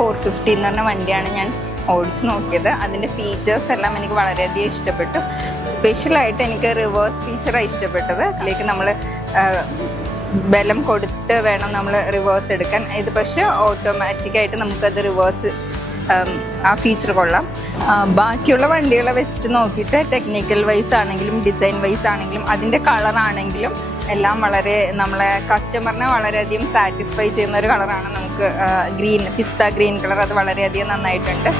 450 എന്ന് പറഞ്ഞ വണ്ടിയാണ് ഞാൻ ഓടിച്ച് നോക്കിയത്. അതിൻ്റെ ഫീച്ചേഴ്സ് എല്ലാം എനിക്ക് വളരെയധികം ഇഷ്ടപ്പെട്ടു. സ്പെഷ്യലായിട്ട് എനിക്ക് റിവേഴ്സ് ഫീച്ചറാണ് ഇഷ്ടപ്പെട്ടത്. അതിലേക്ക് നമ്മൾ ബലം കൊടുത്ത് വേണം നമ്മൾ റിവേഴ്സ് എടുക്കാൻ. ഇത് പക്ഷേ ഓട്ടോമാറ്റിക്കായിട്ട് നമുക്കത് റിവേഴ്സ് ആ ഫീച്ചർ കൊള്ളാം. ബാക്കിയുള്ള വണ്ടികളെ വെച്ചിട്ട് നോക്കിയിട്ട് ടെക്നിക്കൽ വൈസ് ആണെങ്കിലും ഡിസൈൻ വൈസ് ആണെങ്കിലും അതിൻ്റെ കളറാണെങ്കിലും എല്ലാം വളരെ നമ്മളെ കസ്റ്റമറിനെ വളരെയധികം സാറ്റിസ്ഫൈ ചെയ്യുന്ന ഒരു കളറാണ്. നമുക്ക് ഗ്രീൻ പിസ്ത ഗ്രീൻ കളർ അത് വളരെയധികം നന്നായിട്ടുണ്ട്.